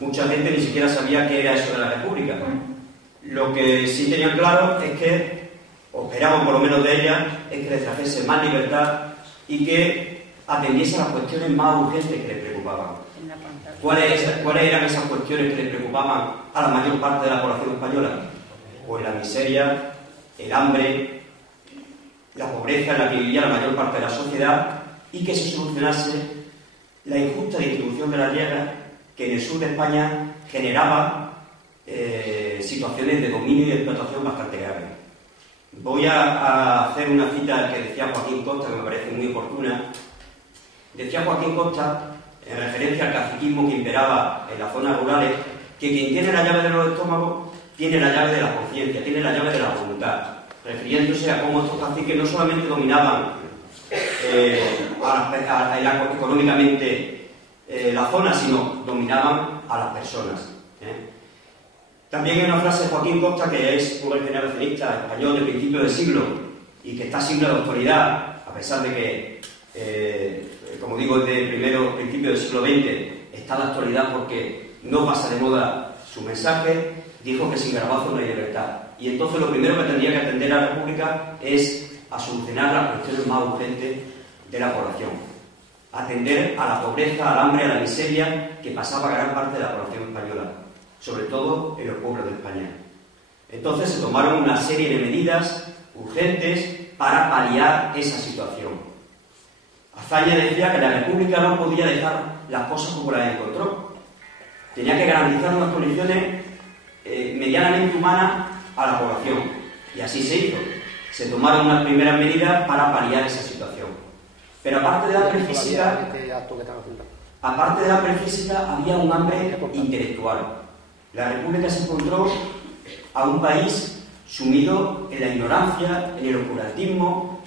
Mucha gente ni siquiera sabía qué era eso de la República. Lo que sí tenían claro es que, o esperaban por lo menos de ella, es que les trajese más libertad y que atendiese a las cuestiones más urgentes que les preocupaban. ¿Cuáles eran esas cuestiones que les preocupaban a la mayor parte de la población española? Pues la miseria, el hambre, la pobreza en la que vivía la mayor parte de la sociedad, y que se solucionase la injusta distribución de la tierra que en el sur de España generaba situaciones de dominio y de explotación bastante graves. Voy a hacer una cita que decía Joaquín Costa, que me parece muy oportuna. Decía Joaquín Costa, en referencia al caciquismo que imperaba en las zonas rurales, que quien tiene la llave de los estómagos tiene la llave de la conciencia, tiene la llave de la voluntad, refiriéndose a cómo estos caciques no solamente dominaban económicamente la zona, sino dominaban a las personas. También hay una frase de Joaquín Costa, que es un generacionista español del principio del siglo y que está siempre de actualidad, a pesar de que, como digo, desde el principio del siglo XX está de actualidad porque no pasa de moda su mensaje. Dijo que sin garbazo no hay libertad. Y entonces lo primero que tendría que atender a la República es a solucionar las cuestiones más urgentes de la población. Atender a la pobreza, al hambre, a la miseria que pasaba gran parte de la población española, sobre todo en los pueblos de España. Entonces se tomaron una serie de medidas urgentes para paliar esa situación. Azaña decía que la República no podía dejar las cosas como las encontró. Tenía que garantizar unas condiciones medianamente humanas a la población. Y así se hizo. Se tomaron unas primeras medidas para paliar esa situación. Pero aparte de la hambre física, había un hambre intelectual. La República se encontró a un país sumido en la ignorancia, en el oscurantismo.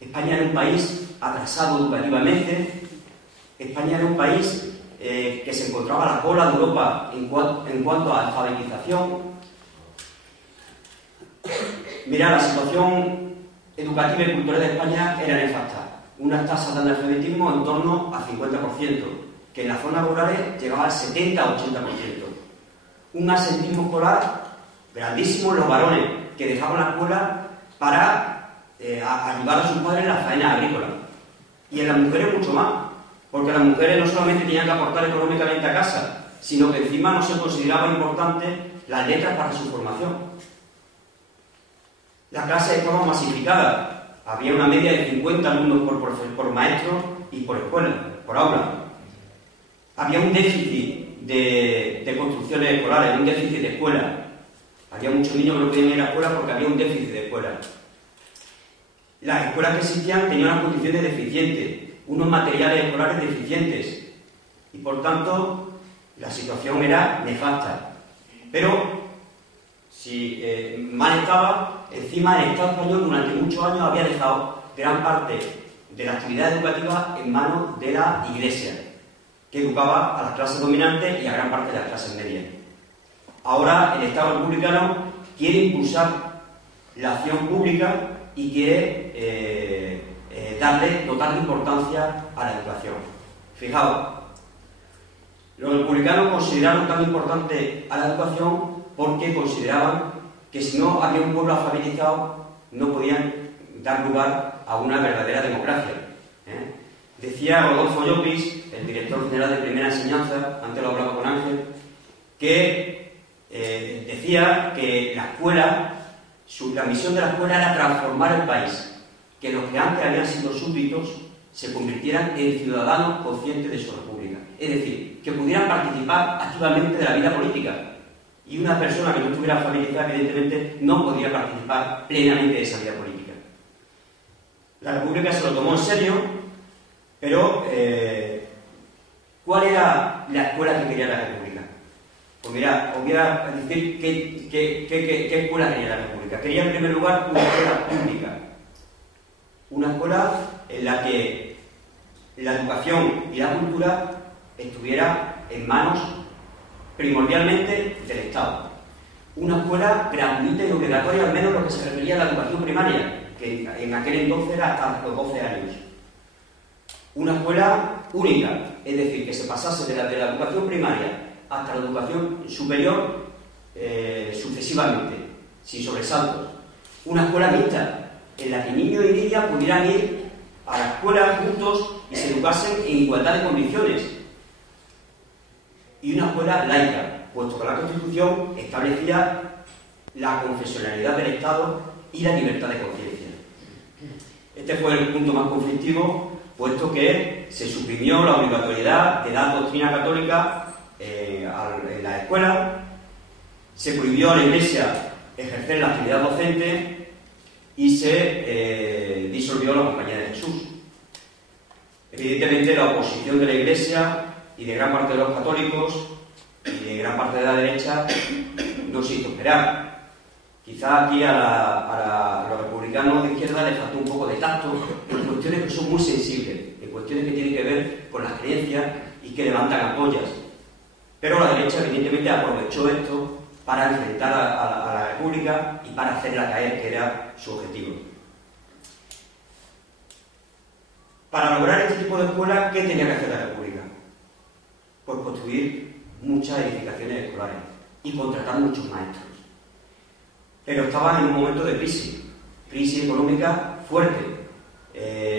España era un país atrasado educativamente. España era un país que se encontraba a la cola de Europa en cuanto a alfabetización. Mira, la situación educativa y cultural de España era nefasta. Unas tasas de analfabetismo en torno al 50%, que en las zonas rurales llegaba al 70-80%. Un asentismo escolar grandísimo en los varones, que dejaban la escuela para ayudar a sus padres en las faenas agrícolas. Y en las mujeres mucho más, porque las mujeres no solamente tenían que aportar económicamente a casa, sino que encima no se consideraba importante las letras para su formación. Las clases estaban masificadas. Había una media de 50 alumnos por maestro y por escuela, por aula. Había un déficit de construcciones escolares, un déficit de escuelas. Había muchos niños que no podían ir a la escuela porque había un déficit de escuelas. Las escuelas que existían tenían unas condiciones deficientes, unos materiales escolares deficientes, y por tanto la situación era nefasta. Pero si mal estaba, encima el Estado español durante muchos años había dejado gran parte de la actividad educativa en manos de la Iglesia, que educaba a las clases dominantes y a gran parte de las clases medias. Ahora el Estado republicano quiere impulsar la acción pública y quiere darle total importancia a la educación. Fijaos, los republicanos consideraron tan importante a la educación porque consideraban que si no había un pueblo alfabetizado no podían dar lugar a una verdadera democracia. Decía Rodolfo Llopis, el director general de Primera Enseñanza, antes lo hablaba con Ángel, que decía que la escuela, la misión de la escuela era transformar el país, que los que antes habían sido súbditos se convirtieran en ciudadanos conscientes de su república. Es decir, que pudieran participar activamente de la vida política. Y una persona que no estuviera alfabetizada, evidentemente, no podía participar plenamente de esa vida política. La República se lo tomó en serio, pero ¿cuál era la escuela que quería la República? Pues mirad, os voy a decir qué escuela quería la República. Quería, en primer lugar, una escuela pública. Una escuela en la que la educación y la cultura estuviera en manos primordialmente del Estado. Una escuela gratuita y obligatoria, al menos lo que se refería a la educación primaria, que en aquel entonces era hasta los 12 años. Una escuela única, es decir, que se pasase de la educación primaria hasta la educación superior sucesivamente, sin sobresaltos. Una escuela mixta, en la que niños y niñas pudieran ir a la escuela juntos y se educasen en igualdad de condiciones. Y una escuela laica, puesto que la Constitución establecía la confesionalidad del Estado y la libertad de conciencia. Este fue el punto más conflictivo, puesto que se suprimió la obligatoriedad de dar doctrina católica en la escuela, se prohibió a la Iglesia ejercer la actividad docente y se disolvió la Compañía de Jesús. Evidentemente, la oposición de la Iglesia y de gran parte de los católicos y de gran parte de la derecha no se hizo esperar. Quizá aquí a los republicanos de izquierda les faltó un poco de tacto en cuestiones que son muy sensibles, en cuestiones que tienen que ver con las creencias y que levantan ampollas. Pero la derecha evidentemente aprovechó esto para enfrentar a la República y para hacerla caer, que era su objetivo. Para lograr este tipo de escuelas, ¿qué tenía que hacer la República? Pues construir muchas edificaciones escolares y contratar muchos maestros. Pero estaban en un momento de crisis económica fuerte.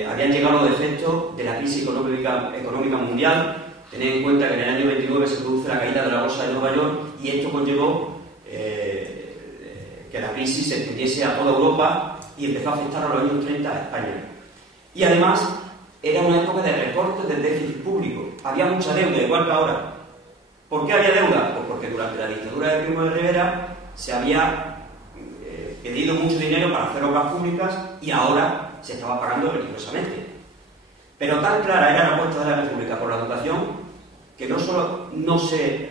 Habían llegado los efectos de la crisis económica mundial. Tened en cuenta que en el año 29 se produce la caída de la bolsa de Nueva York y esto conllevó que la crisis se extendiese a toda Europa y empezó a afectar a los años 30 a España. Y además era una época de recortes del déficit público. Había mucha deuda, igual que ahora. ¿Por qué había deuda? Pues porque durante la dictadura de Primo de Rivera se había pedido mucho dinero para hacer obras públicas y ahora se estaba pagando religiosamente. Pero tan clara era la apuesta de la República por la educación que no solo no se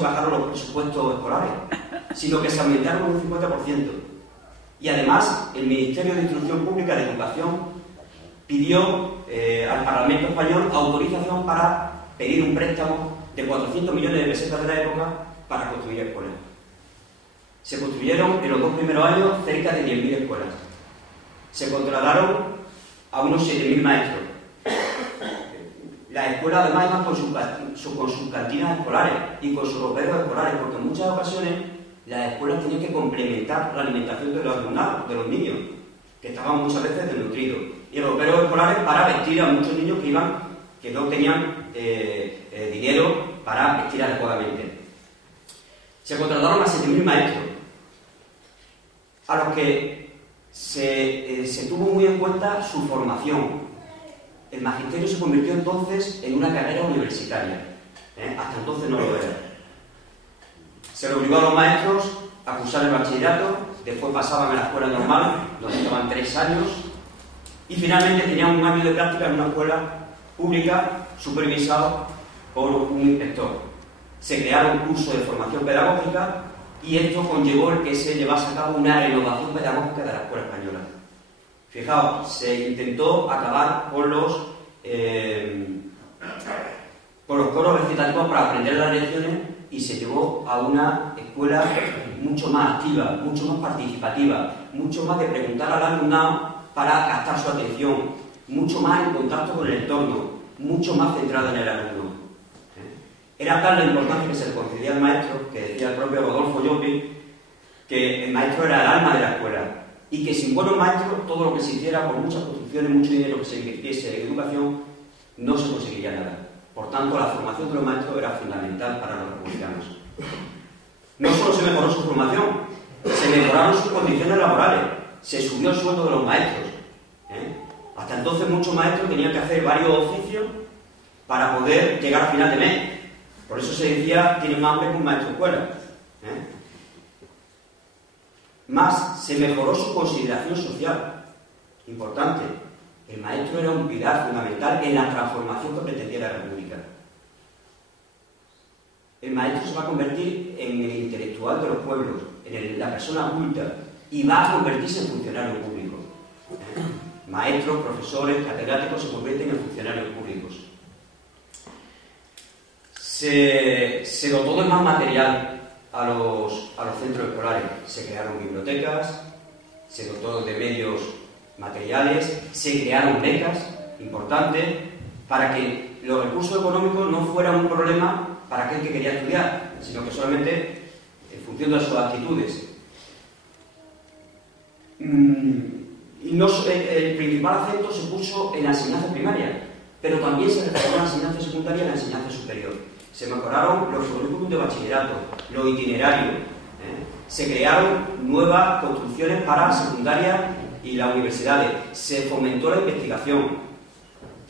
bajaron los presupuestos escolares, sino que se aumentaron un 50%. Y además el Ministerio de Instrucción Pública de Educación pidió al Parlamento español autorización para pedir un préstamo de 400 millones de pesetas de la época para construir escuelas. Se construyeron en los 2 primeros años cerca de 10.000 escuelas. Se contrataron a unos 7.000 maestros. Las escuelas además iban con sus cantinas escolares y con sus roperos escolares, porque en muchas ocasiones las escuelas tenían que complementar la alimentación de los alumnados, de los niños, que estaban muchas veces desnutridos. Y roperos escolares para vestir a muchos niños que no tenían dinero para vestir adecuadamente. Se contrataron a 7.000 maestros, a los que se tuvo muy en cuenta su formación. El magisterio se convirtió entonces en una carrera universitaria. Hasta entonces no lo era. Se le obligó a los maestros a cursar el bachillerato, después pasaban a la escuela normal, donde estaban 3 años, y finalmente tenían un año de práctica en una escuela pública supervisado por un inspector. Se crearon cursos de formación pedagógica y esto conllevó el que se llevase a cabo una renovación pedagógica de la escuela española. Fijaos, se intentó acabar con los coros recitativos para aprender las lecciones y se llevó a una escuela mucho más activa, mucho más participativa, mucho más de preguntar al alumnado para captar su atención, mucho más en contacto con el entorno, mucho más centrada en el alumno. Era tal la importancia que se le concedía al maestro, que decía el propio Rodolfo Llopis, que el maestro era el alma de la escuela y que sin buenos maestros todo lo que se hiciera, por muchas construcciones, mucho dinero que se invirtiese en educación, no se conseguiría nada. Por tanto, la formación de los maestros era fundamental para los republicanos. No solo se mejoró su formación, se mejoraron sus condiciones laborales, se subió el sueldo de los maestros. Hasta entonces muchos maestros tenían que hacer varios oficios para poder llegar a final de mes. Por eso se decía, tienen más hambre que un maestro de escuela. Más, se mejoró su consideración social. Importante. El maestro era un pilar fundamental en la transformación que pretendía la República. El maestro se va a convertir en el intelectual de los pueblos, en la persona culta, y va a convertirse en funcionario público. Maestros, profesores, catedráticos se convierten en funcionarios públicos. Se dotó de más material a los centros escolares. Se crearon bibliotecas, se dotó de medios materiales, se crearon becas importantes para que los recursos económicos no fueran un problema para aquel que quería estudiar, sino que solamente en función de sus actitudes. El principal acento se puso en la enseñanza primaria, pero también se reformó la enseñanza secundaria y la enseñanza superior. Se mejoraron los currículums de bachillerato, los itinerarios, se crearon nuevas construcciones para secundaria y las universidades, se fomentó la investigación.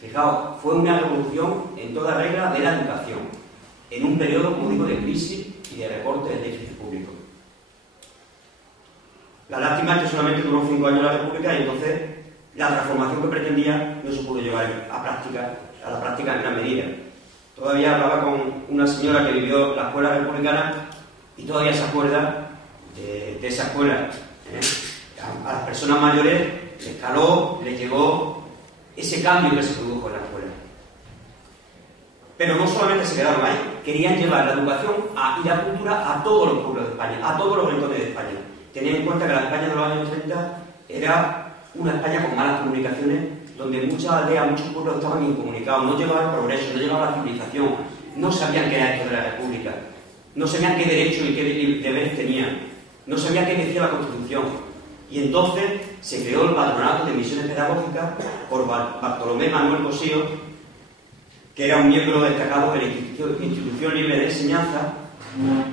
Fijaos, fue una revolución en toda regla de la educación, en un periodo, como digo, de crisis y de recorte del déficit público. La lástima es que solamente duró 5 años la República y entonces la transformación que pretendía no se pudo llevar a la práctica en gran medida. Todavía hablaba con una señora que vivió la escuela republicana y todavía se acuerda de esa escuela. A las personas mayores les caló, les llegó ese cambio que se produjo en la escuela. Pero no solamente se quedaron ahí, querían llevar la educación y la cultura a todos los pueblos de España, a todos los rincones de España. Tened en cuenta que la España de los años 30 era una España con malas comunicaciones, donde muchas aldeas, muchos pueblos estaban incomunicados, no llegaba el progreso, no llegaba la civilización, no sabían qué era esto de la República, no sabían qué derechos y qué deberes tenían, no sabían qué decía la Constitución. Y entonces se creó el Patronato de Misiones Pedagógicas por Bartolomé Manuel Cosío, que era un miembro destacado de la Institución Libre de Enseñanza,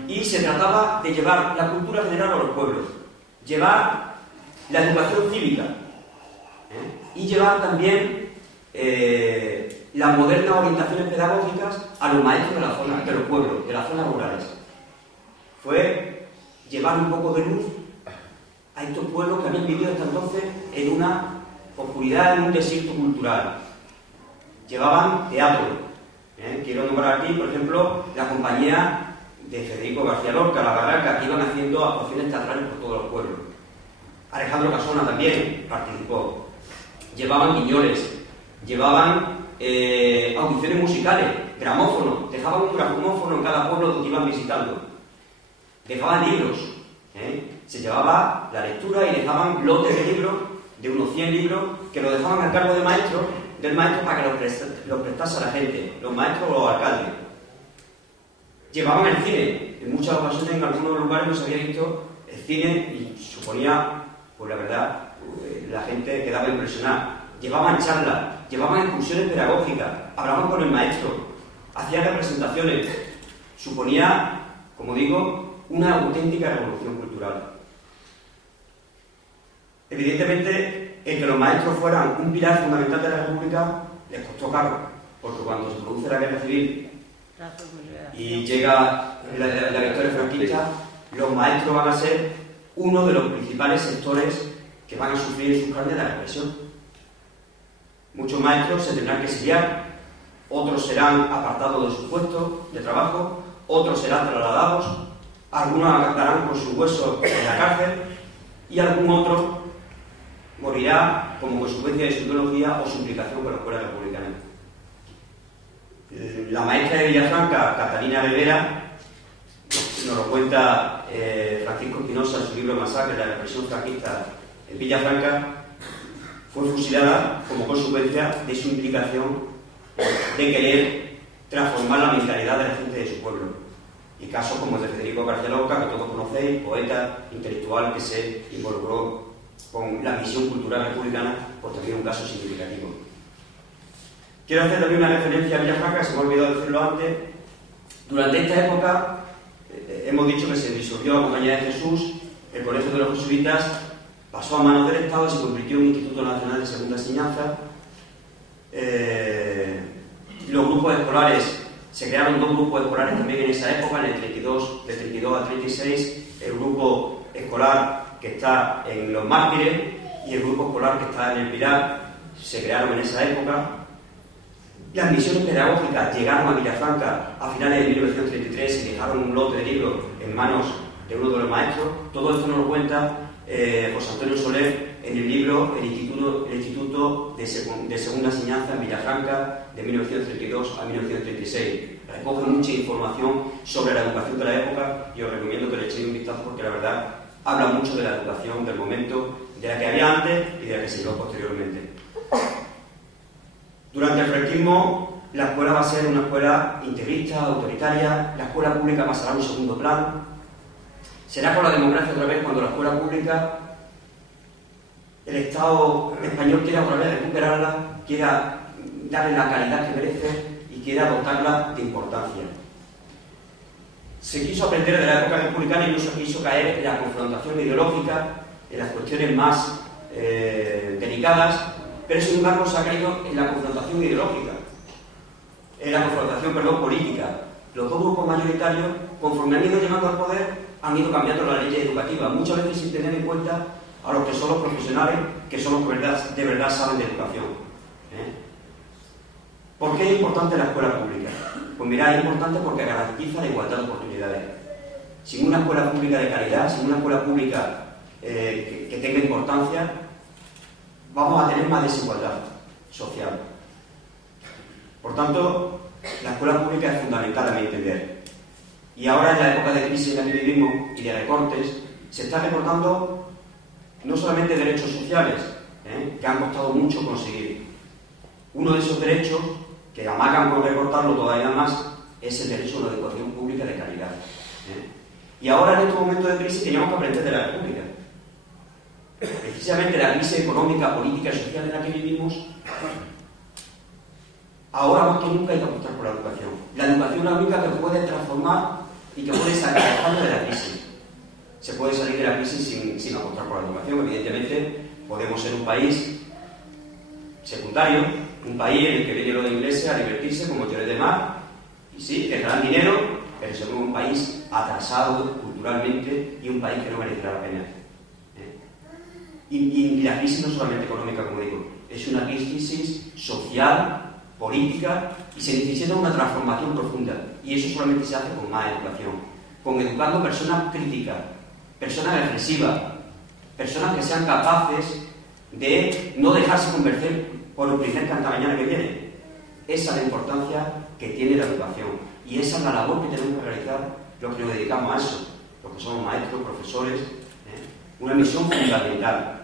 y se trataba de llevar la cultura general a los pueblos, llevar la educación cívica, y llevar también las modernas orientaciones pedagógicas a los maestros de la zona, de los pueblos, de las zonas rurales. Fue llevar un poco de luz a estos pueblos que habían vivido hasta entonces en una oscuridad, en un desierto cultural. Llevaban teatro. Quiero nombrar aquí, por ejemplo, la compañía de Federico García Lorca, La Barraca, que iban haciendo actuaciones teatrales por todos los pueblos. Alejandro Casona también participó. Llevaban guiñoles, llevaban audiciones musicales, gramófonos, dejaban un gramófono en cada pueblo donde iban visitando. Dejaban libros, se llevaba la lectura y dejaban lotes de libros, de unos 100 libros, que los dejaban al cargo del maestro para que los prestase a la gente, los maestros o los alcaldes. Llevaban el cine, en muchas ocasiones en algunos lugares no se había visto el cine y suponía, pues la verdad, la gente quedaba impresionada. Llevaban charlas, llevaban excursiones pedagógicas, hablaban con el maestro, hacían representaciones. Suponía, como digo, una auténtica revolución cultural. Evidentemente, el que los maestros fueran un pilar fundamental de la República les costó caro, porque cuando se produce la guerra civil y llega la victoria franquista, los maestros van a ser uno de los principales sectores que van a sufrir en sus carnes la represión. Muchos maestros se tendrán que exiliar, otros serán apartados de sus puestos de trabajo, otros serán trasladados, algunos acabarán con sus huesos en la cárcel y algún otro morirá como consecuencia de su ideología o su implicación con la escuela republicana. La maestra de Villafranca, Catalina Rivera, nos lo cuenta Francisco Espinosa en su libro Masacre, la represión franquista en Villafranca, fue fusilada como consecuencia de su implicación de querer transformar la mentalidad de la gente de su pueblo. Y casos como el de Federico García Lorca, que todos conocéis, poeta, intelectual que se involucró con la misión cultural republicana, pues también un caso significativo. Quiero hacer también una referencia a Villafranca, se me ha olvidado decirlo antes. Durante esta época, hemos dicho que se disolvió la Compañía de Jesús, el Colegio de los Jesuitas pasó a manos del Estado y se convirtió en un Instituto Nacional de Segunda Enseñanza. Los grupos escolares, se crearon 2 grupos escolares también en esa época, en el 32, de 32 al 36, el grupo escolar que está en Los Mártires y el grupo escolar que está en el Pilar, se crearon en esa época. Las misiones pedagógicas llegaron a Villafranca a finales de 1933 y dejaron un lote de libros en manos de uno de los maestros. Todo esto nos lo cuenta José Antonio Soler en el libro El Instituto de Segunda Enseñanza en Villafranca de 1932 a 1936. Recoge mucha información sobre la educación de la época y os recomiendo que le echéis un vistazo porque la verdad habla mucho de la educación del momento, de la que había antes y de la que se dio posteriormente. Durante el franquismo, la escuela va a ser una escuela integrista, autoritaria, la escuela pública pasará a un segundo plano. Será con la democracia otra vez cuando la escuela pública, el Estado español quiera otra vez recuperarla, quiera darle la calidad que merece y quiera dotarla de importancia. Se quiso aprender de la época republicana y no se quiso caer en la confrontación ideológica, en las cuestiones más delicadas, pero sin embargo se ha caído en la confrontación ideológica, en la confrontación, política. Los dos grupos mayoritarios, conforme han ido llegando al poder, han ido cambiando la ley educativa, muchas veces sin tener en cuenta a los que son los profesionales, que son los que de verdad saben de educación. ¿Por qué es importante la escuela pública? Pues mirad, es importante porque garantiza la igualdad de oportunidades. Sin una escuela pública de calidad, sin una escuela pública que tenga importancia, vamos a tener más desigualdad social. Por tanto, la escuela pública es fundamental a mi entender. Y ahora, en la época de crisis en la que vivimos y de recortes, se está recortando no solamente derechos sociales, que han costado mucho conseguir. Uno de esos derechos, que amagan con recortarlo todavía más, es el derecho a una educación pública de calidad. Y ahora, en estos momentos de crisis, teníamos que aprender de la República. Precisamente la crisis económica, política y social en la que vivimos, ahora más que nunca hay que apostar por la educación. La educación es la única que puede transformar y que puede sacar a España de la crisis. Se puede salir de la crisis sin apostar por la educación. Evidentemente, podemos ser un país secundario, un país en el que vienen los ingleses a divertirse como Lloret de Mar, y sí, que ganan dinero, pero somos un país atrasado culturalmente y un país que no merecerá la pena. Y la crisis no es solamente económica, como digo, es una crisis social, política, y se necesita una transformación profunda. Y eso solamente se hace con más educación, con educando personas críticas, personas reflexivas, personas que sean capaces de no dejarse convencer por el primer cantamañana que viene. Esa es la importancia que tiene la educación. Y esa es la labor que tenemos que realizar los que nos dedicamos a eso, los que somos maestros, profesores, una misión fundamental.